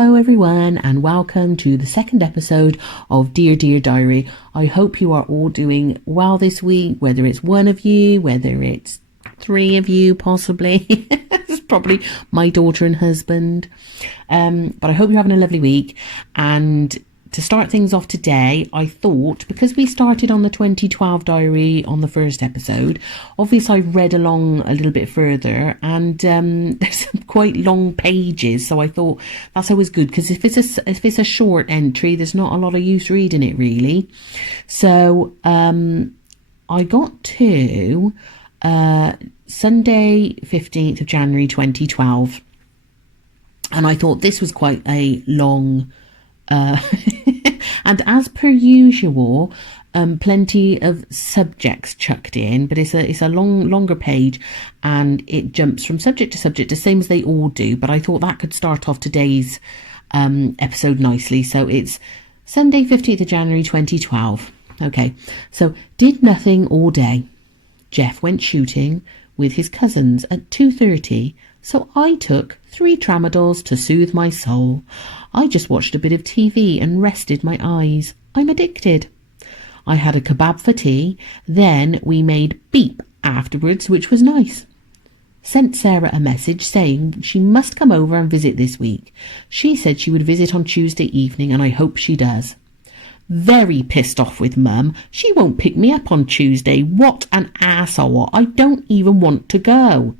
Hello everyone, and welcome to the second episode of Dear Dear Diary. I hope you are all doing well this week, whether it's one of you, whether it's three of you possibly. It's probably my daughter and husband. But I hope you're having a lovely week. And to start things off today, I thought, because we started on the 2012 diary on the first episode, obviously I've read along a little bit further, and there's some quite long pages, so I thought that's always good, because if it's a short entry, there's not a lot of use reading it really. So I got to Sunday 15th of January 2012, and I thought this was quite a long and as per usual, plenty of subjects chucked in, but it's a longer page, and it jumps from subject to subject, the same as they all do. But I thought that could start off today's episode nicely. So it's Sunday 15th of January 2012. Okay, so did nothing all day. Jeff went shooting with his cousins at 2:30. So I took 3 tramadol to soothe my soul. I just watched a bit of TV and rested my eyes. I'm addicted. I had a kebab for tea. Then we made beep afterwards, which was nice. Sent Sarah a message saying she must come over and visit this week. She said she would visit on Tuesday evening, and I hope she does. Very pissed off with Mum. She won't pick me up on Tuesday. What an asshole. I don't even want to go.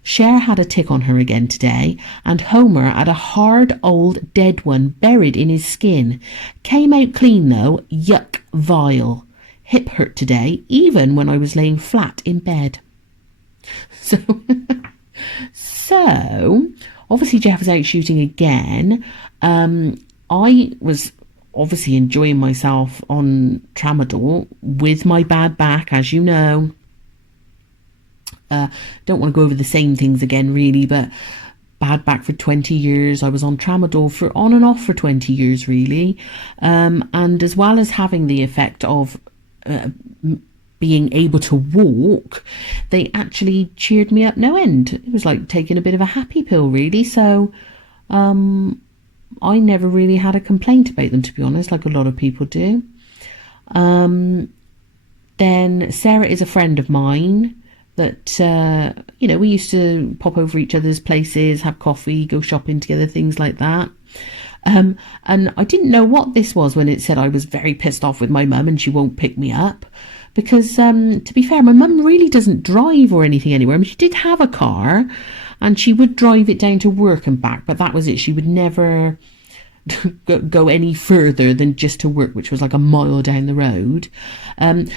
Cher had a tick on her again today, and Homer had a hard old dead one buried in his skin. Came out clean though, yuck, vile. Hip hurt today, even when I was laying flat in bed. So obviously Jeff was out shooting again. I was obviously enjoying myself on tramadol with my bad back, as you know. Don't want to go over the same things again really, but bad back for 20 years. I was on tramadol for on and off for 20 years really, and as well as having the effect of being able to walk, they actually cheered me up no end. It was like taking a bit of a happy pill really. So I never really had a complaint about them, to be honest, like a lot of people do. Then Sarah is a friend of mine that, we used to pop over each other's places, have coffee, go shopping together, things like that. And I didn't know what this was when it said I was very pissed off with my mum and she won't pick me up. Because, to be fair, my mum really doesn't drive or anything anywhere. I mean, she did have a car and she would drive it down to work and back, but that was it. She would never go any further than just to work, which was like a mile down the road.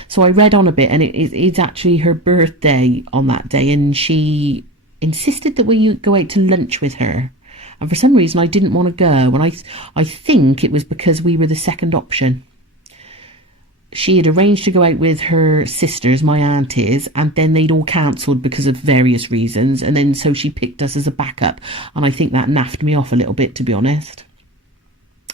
So I read on a bit, and it's actually her birthday on that day, and she insisted that we go out to lunch with her, and for some reason I didn't want to go, and I think it was because we were the second option. She had arranged to go out with her sisters, my aunties, and then they'd all cancelled because of various reasons, and then so she picked us as a backup, and I think that naffed me off a little bit, to be honest.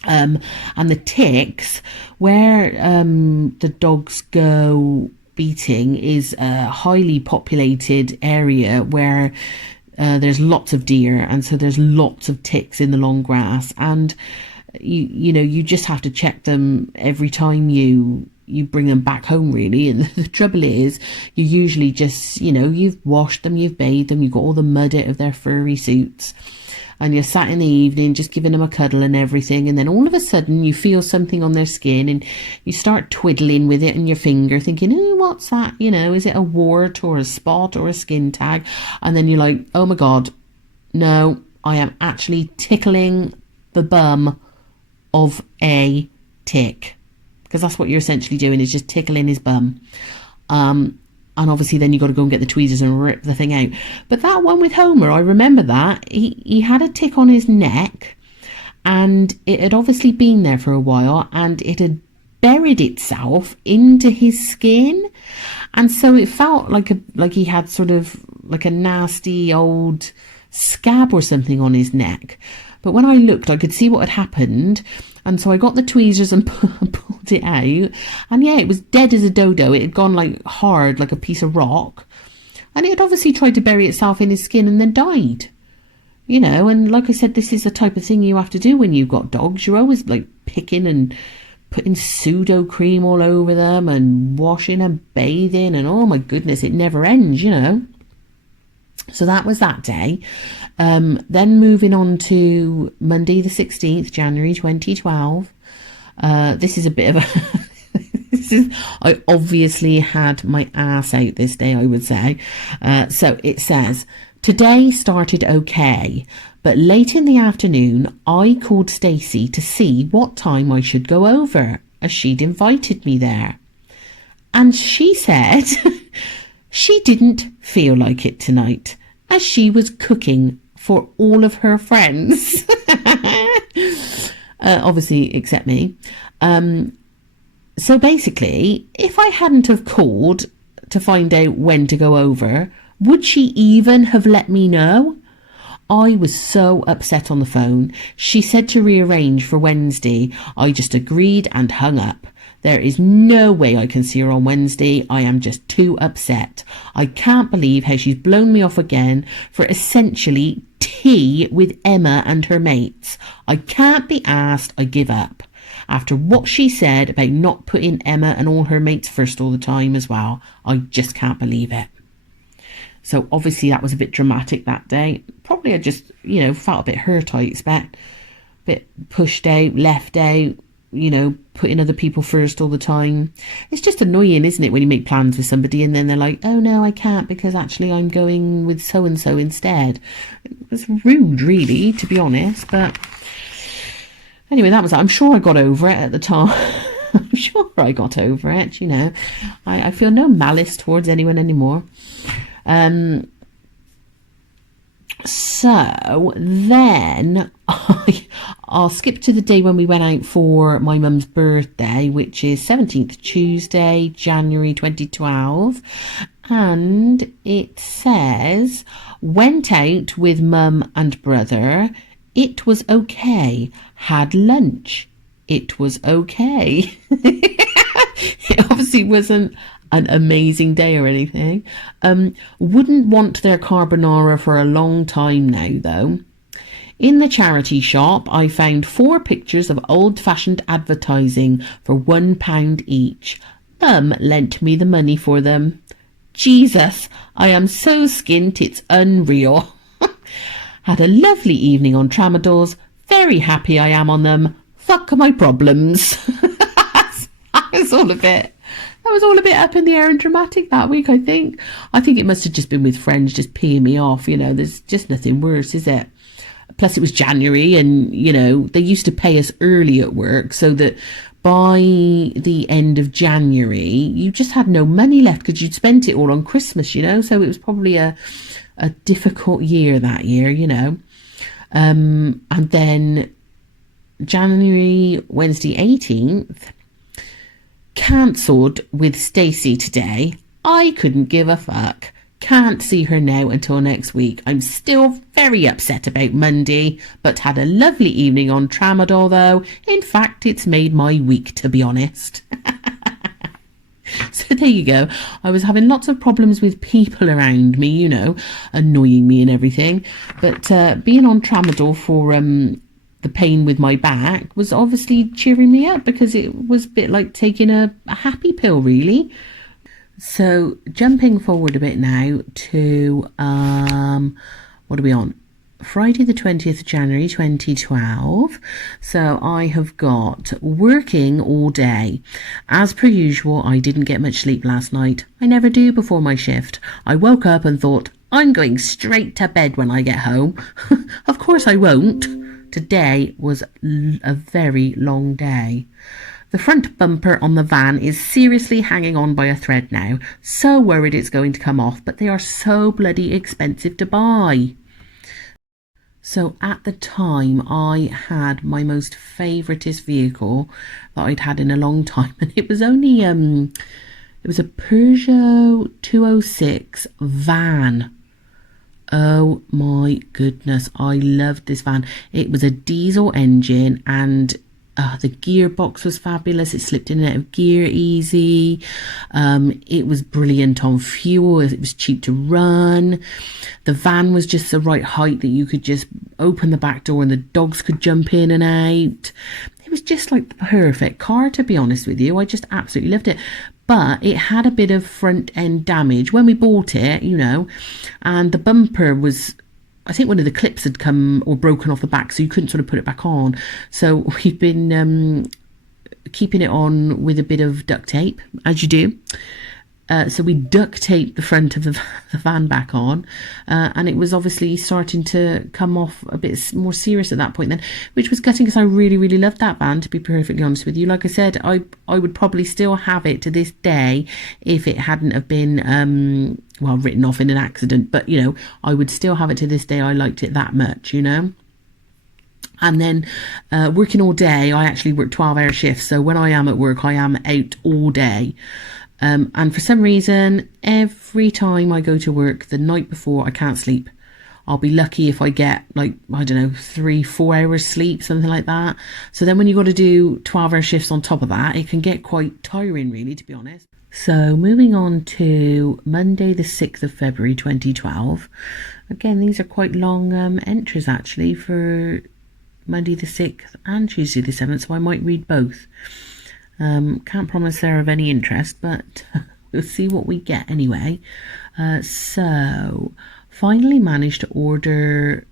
And the ticks, where the dogs go beating, is a highly populated area where there's lots of deer, and so there's lots of ticks in the long grass, and you just have to check them every time you bring them back home really. And the trouble is, you usually just, you've washed them, you've bathed them, you've got all the mud out of their furry suits, and you're sat in the evening just giving them a cuddle and everything, and then all of a sudden you feel something on their skin and you start twiddling with it in your finger thinking, oh, what's that? Is it a wart or a spot or a skin tag? And then you're like, oh my God, no, I am actually tickling the bum of a tick. Because that's what you're essentially doing, is just tickling his bum. And obviously then you got to go and get the tweezers and rip the thing out. But that one with Homer, I remember that. He had a tick on his neck, and it had obviously been there for a while, and it had buried itself into his skin. And so it felt like he had sort of like a nasty old scab or something on his neck. But when I looked, I could see what had happened. And so I got the tweezers and pulled it out. And yeah, it was dead as a dodo. It had gone like hard, like a piece of rock. And it had obviously tried to bury itself in his skin and then died. you know, and like I said, this is the type of thing you have to do when you've got dogs. You're always like picking and putting pseudo cream all over them and washing and bathing, and oh my goodness, it never ends, you know. So that was that day. Then moving on to Monday the 16th, January 2012. This is a bit of a... I obviously had my ass out this day, I would say. So it says, today started okay, but late in the afternoon, I called Stacey to see what time I should go over, as she'd invited me there. And she said she didn't feel like it tonight, as she was cooking for all of her friends. Obviously, except me. So basically, if I hadn't have called to find out when to go over, would she even have let me know? I was so upset on the phone. She said to rearrange for Wednesday. I just agreed and hung up. There is no way I can see her on Wednesday. I am just too upset. I can't believe how she's blown me off again for essentially tea with Emma and her mates. I can't be asked. I give up. After what she said about not putting Emma and all her mates first all the time as well, I just can't believe it. So obviously that was a bit dramatic that day. Probably I just, you know, felt a bit hurt, I expect. A bit pushed out, left out, you know, putting other people first all the time. It's just annoying, isn't it, when you make plans with somebody and then they're like, oh no, I can't because actually I'm going with so-and-so instead. It was rude, really, to be honest. But anyway, that was it. I'm sure I got over it at the time. I'm sure I got over it, you know. I feel no malice towards anyone anymore. So then I'll skip to the day when we went out for my mum's birthday, which is 17th Tuesday, January 2012. And it says, went out with mum and brother. It was okay. Had lunch. It was okay. It obviously wasn't an amazing day or anything. Wouldn't want their carbonara for a long time now, though. In the charity shop, I found 4 pictures of old-fashioned advertising for £1 each. Mum lent me the money for them. Jesus, I am so skint it's unreal. Had a lovely evening on tramadors. Very happy I am on them. Fuck my problems. That was all a bit up in the air and dramatic that week, I think. I think it must have just been with friends just peeing me off, you know. There's just nothing worse, is it? Plus it was January and, you know, they used to pay us early at work so that by the end of January, you just had no money left because you'd spent it all on Christmas, you know. So it was probably a difficult year that year, you know. And then January, Wednesday 18th, cancelled with Stacey today. I couldn't give a fuck. Can't see her now until next week. I'm still very upset about Monday, but had a lovely evening on tramadol though. In fact, it's made my week, to be honest. So there you go. I was having lots of problems with people around me, you know, annoying me and everything. But being on tramadol for the pain with my back was obviously cheering me up because it was a bit like taking a happy pill, really. So jumping forward a bit now to, what are we on? Friday the 20th of January 2012. So I have got working all day. As per usual, I didn't get much sleep last night. I never do before my shift. I woke up and thought, I'm going straight to bed when I get home. Of course I won't. Today was a very long day. The front bumper on the van is seriously hanging on by a thread now. So worried it's going to come off, but they are so bloody expensive to buy. So at the time, I had my most favouriteest vehicle that I'd had in a long time. And it was only, it was a Peugeot 206 van. Oh my goodness, I loved this van. It was a diesel engine and The gearbox was fabulous. It slipped in and out of gear easy. It was brilliant on fuel. It was cheap to run. The van was just the right height that you could just open the back door and the dogs could jump in and out. It was just like the perfect car, to be honest with you. I just absolutely loved it. But it had a bit of front end damage when we bought it, you know, and the bumper was, I think one of the clips had come or broken off the back, so you couldn't sort of put it back on. So we've been keeping it on with a bit of duct tape, as you do. So we duct taped the front of the van back on, and it was obviously starting to come off a bit more serious at that point then, which was gutting because I really, really loved that van, to be perfectly honest with you. Like I said, I would probably still have it to this day if it hadn't have been, well, written off in an accident. But, you know, I would still have it to this day. I liked it that much, you know. And then working all day, I actually work 12-hour shifts. So when I am at work, I am out all day. And for some reason, every time I go to work the night before, I can't sleep. I'll be lucky if I get, like, I don't know, 3-4 hours sleep, something like that. So then when you got to do 12-hour shifts on top of that, it can get quite tiring, really, to be honest. So moving on to Monday the 6th of February 2012. Again, these are quite long entries, actually, for Monday the 6th and Tuesday the 7th, so I might read both. Can't promise they're of any interest, but we'll see what we get anyway. So, finally managed to order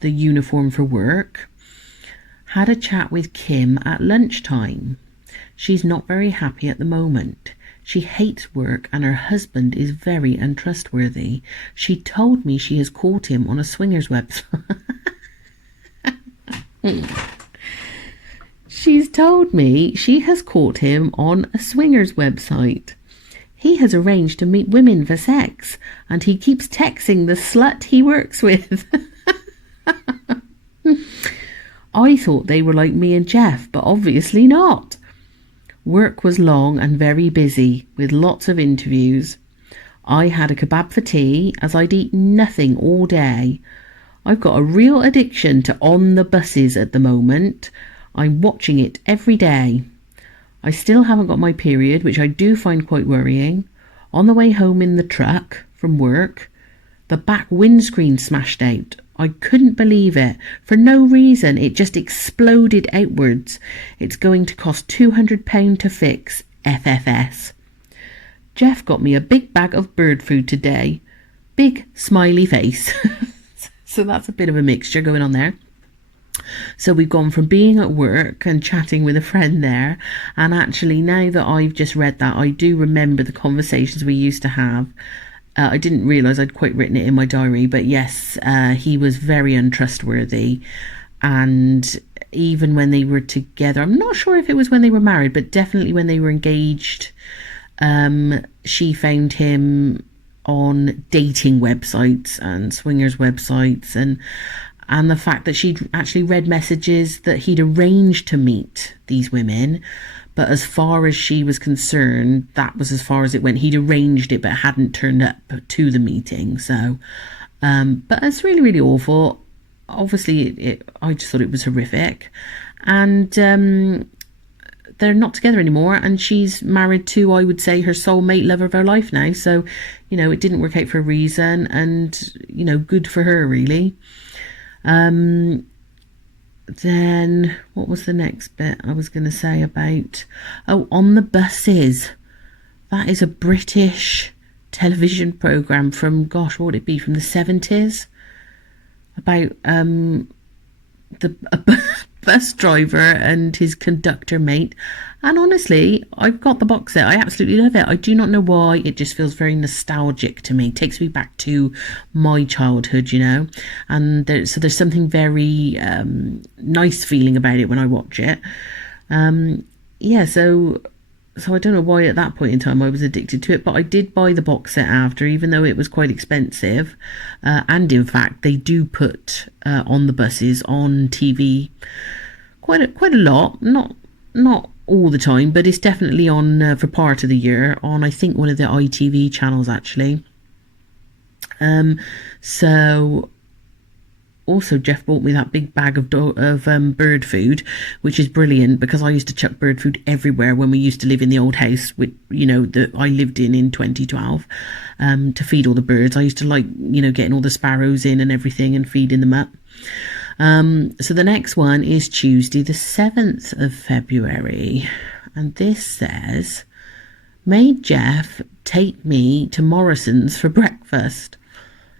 the uniform for work. Had a chat with Kim at lunchtime. She's not very happy at the moment. She hates work and her husband is very untrustworthy. She told me she has caught him on a swingers website. She's told me she has caught him on a swingers website. He has arranged to meet women for sex, and he keeps texting the slut he works with. I thought they were like me and Jeff, but obviously not. Work was long and very busy, with lots of interviews. I had a kebab for tea, as I'd eaten nothing all day. I've got a real addiction to on the buses at the moment. I'm watching it every day. I still haven't got my period, which I do find quite worrying. On the way home in the truck from work, the back windscreen smashed out. I couldn't believe it. For no reason, it just exploded outwards. It's going to cost £200 to fix. FFS. Jeff got me a big bag of bird food today. Big smiley face. So that's a bit of a mixture going on there. So we've gone from being at work and chatting with a friend there, and actually now that I've just read that, I do remember the conversations we used to have. I didn't realise I'd quite written it in my diary, but yes, he was very untrustworthy, and even when they were together, I'm not sure if it was when they were married, but definitely when they were engaged, she found him on dating websites and swingers websites, and the fact that she'd actually read messages that he'd arranged to meet these women, but as far as she was concerned, that was as far as it went. He'd arranged it but hadn't turned up to the meeting. So but it's really, really awful. Obviously I just thought it was horrific, and they're not together anymore, and she's married to, I would say, her soulmate, lover of her life now. So, you know, it didn't work out for a reason, and, you know, good for her, really. Then what was the next bit I was going to say about? Oh, On the Buses. That is a British television programme from, gosh, what would it be, from the 70s? About a bus driver and his conductor mate. And honestly, I've got the box set. I absolutely love it. I do not know why. It just feels very nostalgic to me. It takes me back to my childhood, you know. And so there's something very nice feeling about it when I watch it. Yeah, so I don't know why at that point in time I was addicted to it, but I did buy the box set after, even though it was quite expensive. And in fact, they do put On the Buses on TV quite a lot. Not all the time, but it's definitely on for part of the year on, I think, one of the ITV channels, actually. So also Jeff bought me that big bag of bird food, which is brilliant because I used to chuck bird food everywhere when we used to live in the old house, that I lived in 2012, to feed all the birds. I used to like, getting all the sparrows in and everything and feeding them up. So the next one is Tuesday the 7th of February, and this says, made Jeff take me to Morrison's for breakfast.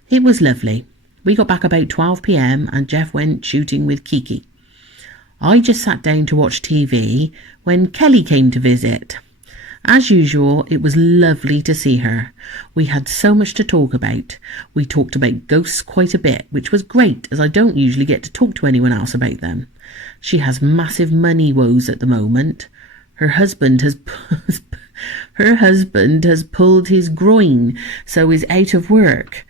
It was lovely. We got back about 12 p.m. and Jeff went shooting with Kiki. I just sat down to watch TV when Kelly came to visit. As usual, it was lovely to see her. We had so much to talk about. We talked about ghosts quite a bit, which was great as I don't usually get to talk to anyone else about them. She has massive money woes at the moment. Her husband has pulled his groin, so is out of work,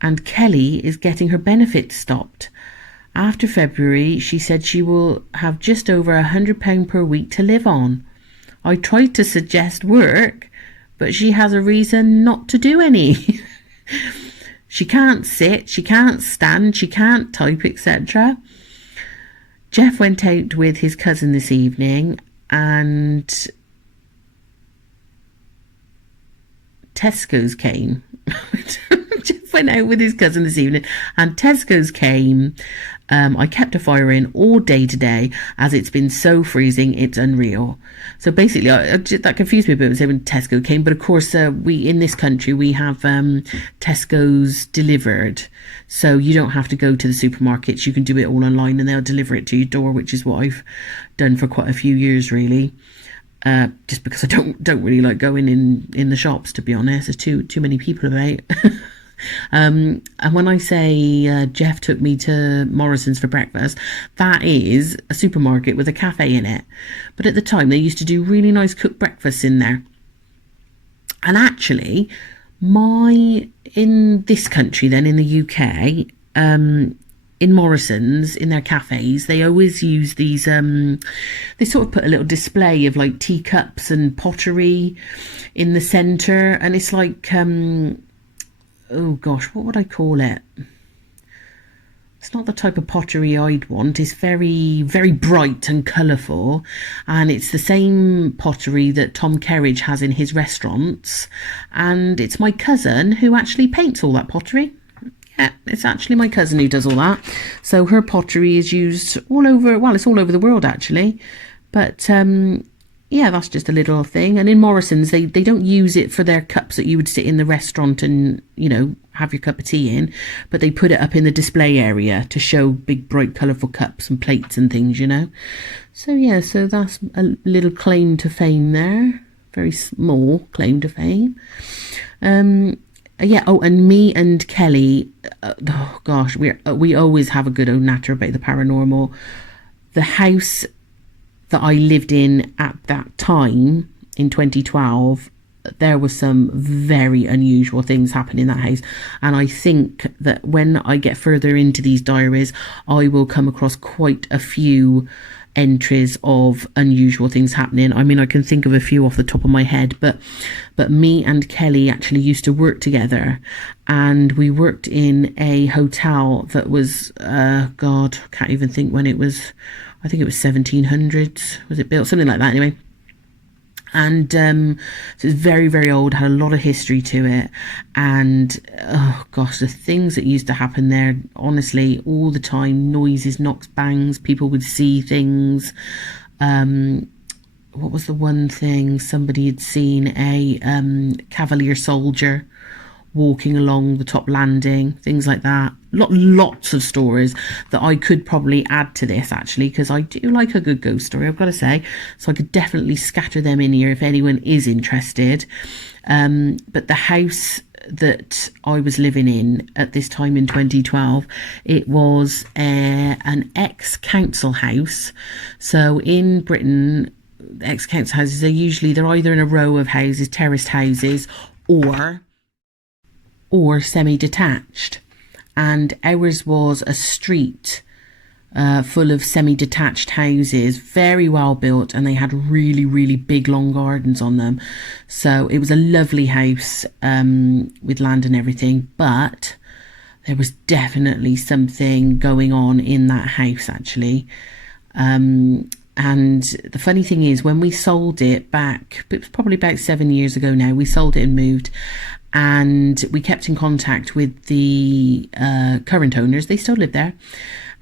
and Kelly is getting her benefits stopped. After February, she said she will have just over £100 per week to live on. I tried to suggest work, but she has a reason not to do any. She can't sit, she can't stand, she can't type, etc. Jeff went out with his cousin this evening and Tesco's came. Jeff went out with his cousin this evening and Tesco's came. I kept a fire in all day today as it's been so freezing, it's unreal. So basically, that confused me a bit when Tesco came, but of course, we in this country, we have Tesco's delivered. So you don't have to go to the supermarkets, you can do it all online and they'll deliver it to your door, which is what I've done for quite a few years, really. Just because I don't really like going in the shops, to be honest. There's too many people about. And when I say Jeff took me to Morrison's for breakfast, that is a supermarket with a cafe in it. But at the time, they used to do really nice cooked breakfasts in there. And actually, in this country, then in the UK, in Morrison's, in their cafes, they always use these, they sort of put a little display of like teacups and pottery in the centre. And it's like, oh gosh, what would I call it? It's not the type of pottery I'd want. It's very, very bright and colourful. And it's the same pottery that Tom Kerridge has in his restaurants. And it's my cousin who actually paints all that pottery. Yeah, it's actually my cousin who does all that. So her pottery is used all over, well, it's all over the world actually. But yeah, that's just a little thing. And in Morrison's, they don't use it for their cups that you would sit in the restaurant and, have your cup of tea in. But they put it up in the display area to show big, bright, colourful cups and plates and things, So yeah, so that's a little claim to fame there. Very small claim to fame. Yeah, oh, and me and Kelly, oh gosh, we always have a good old natter about the paranormal. The house that I lived in at that time in 2012, there was some very unusual things happening in that house. And I think that when I get further into these diaries, I will come across quite a few entries of unusual things happening. I mean, I can think of a few off the top of my head, but me and Kelly actually used to work together, and we worked in a hotel that was, God, I can't even think when it was. I think it was 1700s, was it built? Something like that anyway. And so it's very, very old, had a lot of history to it. And, oh gosh, the things that used to happen there, honestly, all the time, noises, knocks, bangs, people would see things. What was the one thing? Somebody had seen a Cavalier soldier walking along the top landing, things like that. Lots of stories that I could probably add to this, actually, because I do like a good ghost story, I've got to say. So I could definitely scatter them in here if anyone is interested. But the house that I was living in at this time in 2012, it was an ex-council house. So in Britain, ex-council houses are usually, they're either in a row of houses, terraced houses, or semi-detached. And ours was a street full of semi-detached houses, very well built, and they had really, really big long gardens on them. So it was a lovely house with land and everything, but there was definitely something going on in that house, actually. And the funny thing is, when we sold it back, it was probably about 7 years ago now, we sold it and moved, and we kept in contact with the current owners. They still live there,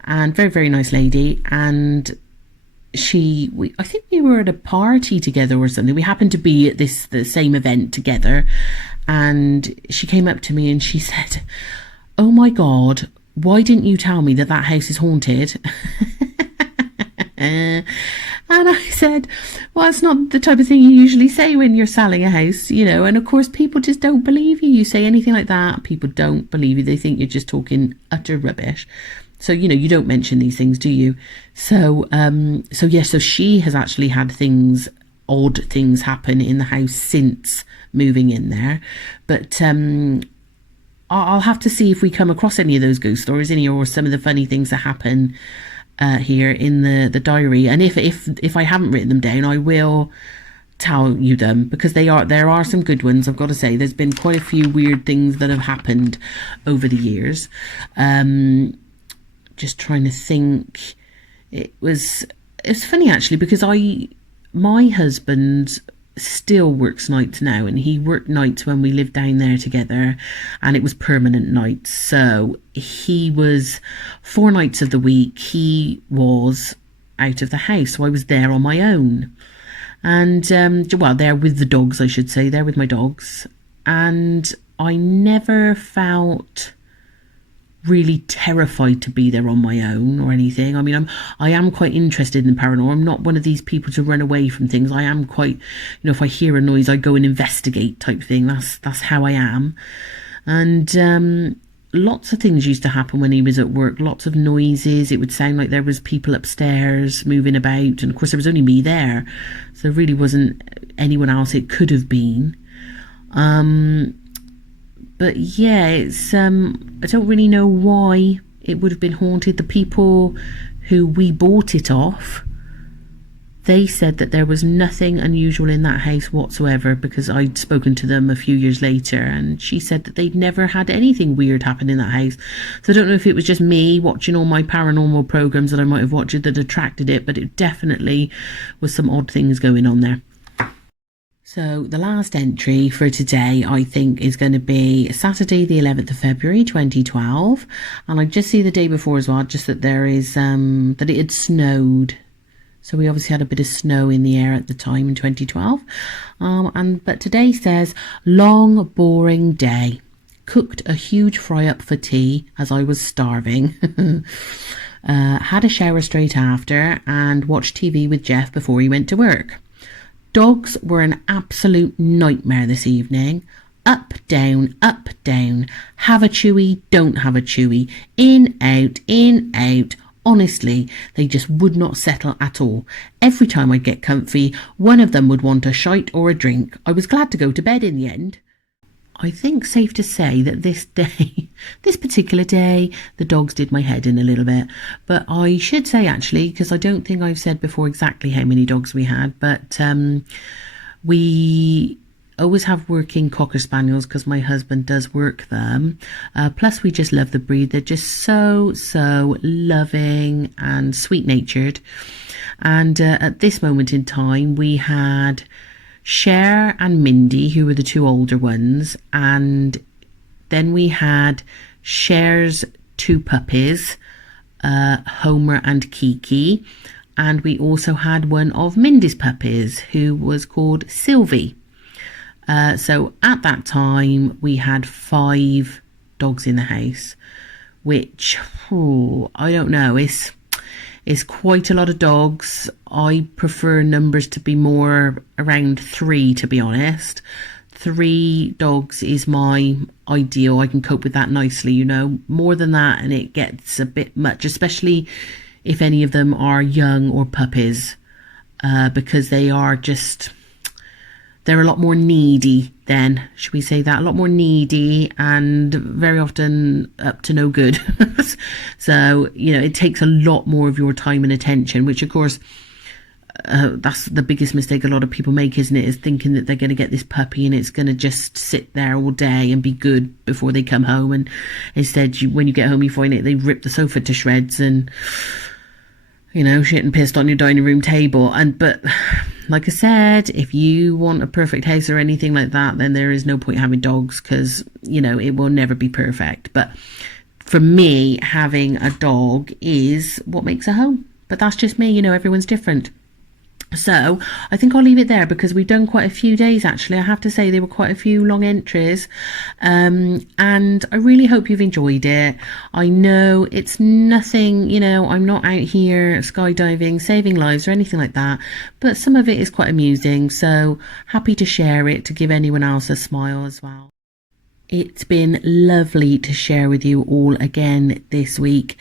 and very, very nice lady. And I think we were at a party together or something. We happened to be at the same event together, and she came up to me and she said, "Oh my God, why didn't you tell me that house is haunted?" And I said, well, it's not the type of thing you usually say when you're selling a house, and of course people just don't believe you. You say anything like that, people don't believe you. They think you're just talking utter rubbish. So, you don't mention these things, do you? So she has actually had odd things happen in the house since moving in there. But I'll have to see if we come across any of those ghost stories in here, or some of the funny things that happen here in the diary. And if I haven't written them down, I will tell you them, because there are some good ones. I've got to say, there's been quite a few weird things that have happened over the years. Just trying to think. It's funny actually, because my husband still works nights now, and he worked nights when we lived down there together, and it was permanent nights. So he was 4 nights of the week he was out of the house, so I was there on my own, and there with the dogs, I should say, there with my dogs. And I never felt really terrified to be there on my own or anything. I mean, I am quite interested in the paranormal. I'm not one of these people to run away from things. I am quite, if I hear a noise, I go and investigate type thing. That's how I am. And lots of things used to happen when he was at work. Lots of noises. It would sound like there was people upstairs moving about, and of course there was only me there, so there really wasn't anyone else it could have been. But yeah, it's I don't really know why it would have been haunted. The people who we bought it off, they said that there was nothing unusual in that house whatsoever, because I'd spoken to them a few years later, and she said that they'd never had anything weird happen in that house. So I don't know if it was just me watching all my paranormal programs that I might have watched that attracted it, but it definitely was some odd things going on there. So the last entry for today, I think, is going to be Saturday the 11th of February 2012, and I just see the day before as well, just that there is that it had snowed. So we obviously had a bit of snow in the air at the time in 2012. But today says, long boring day. Cooked a huge fry up for tea as I was starving. Had a shower straight after and watched TV with Jeff before he went to work. Dogs were an absolute nightmare this evening. Up, down, have a chewy, don't have a chewy, in, out. Honestly, they just would not settle at all. Every time I'd get comfy, one of them would want a shite or a drink. I was glad to go to bed in the end. I think safe to say that this particular day, the dogs did my head in a little bit. But I should say, actually, because I don't think I've said before exactly how many dogs we had, but we always have working Cocker Spaniels because my husband does work them. Plus, we just love the breed. They're just so loving and sweet-natured. And at this moment in time, we had Cher and Mindy, who were the 2 older ones, and then we had Cher's 2 puppies, Homer and Kiki, and we also had one of Mindy's puppies, who was called Sylvie. So at that time we had 5 dogs in the house, which I don't know, is quite a lot of dogs. I prefer numbers to be more around 3, to be honest. 3 dogs is my ideal. I can cope with that nicely, More than that and it gets a bit much, especially if any of them are young or puppies, because they're a lot more needy then, should we say that? A lot more needy and very often up to no good. So, it takes a lot more of your time and attention, which of course, That's the biggest mistake a lot of people make, isn't it? Is thinking that they're going to get this puppy and it's going to just sit there all day and be good before they come home. And instead, when you get home, you find it, they rip the sofa to shreds and, shit and pissed on your dining room table. But like I said, if you want a perfect house or anything like that, then there is no point having dogs, because, it will never be perfect. But for me, having a dog is what makes a home. But that's just me, everyone's different. So I think I'll leave it there, because we've done quite a few days, actually. I have to say, there were quite a few long entries, and I really hope you've enjoyed it. I know it's nothing, I'm not out here skydiving, saving lives or anything like that, but some of it is quite amusing, so happy to share it to give anyone else a smile as well. It's been lovely to share with you all again this week.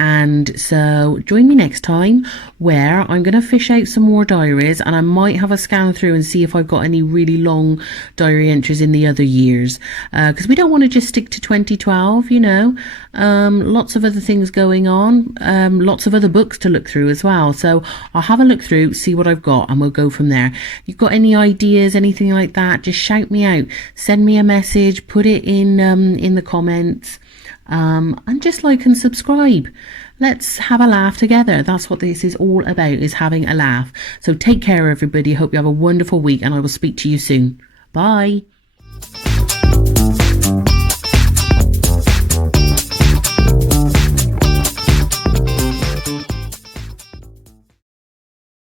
And so join me next time, where I'm going to fish out some more diaries, and I might have a scan through and see if I've got any really long diary entries in the other years. Because we don't want to just stick to 2012, lots of other things going on, lots of other books to look through as well. So I'll have a look through, see what I've got, and we'll go from there. If you've got any ideas, anything like that, just shout me out, send me a message, put it in the comments, and just like and subscribe. Let's have a laugh together. That's what this is all about, is having a laugh. So take care, everybody. Hope you have a wonderful week, and I will speak to you soon. Bye.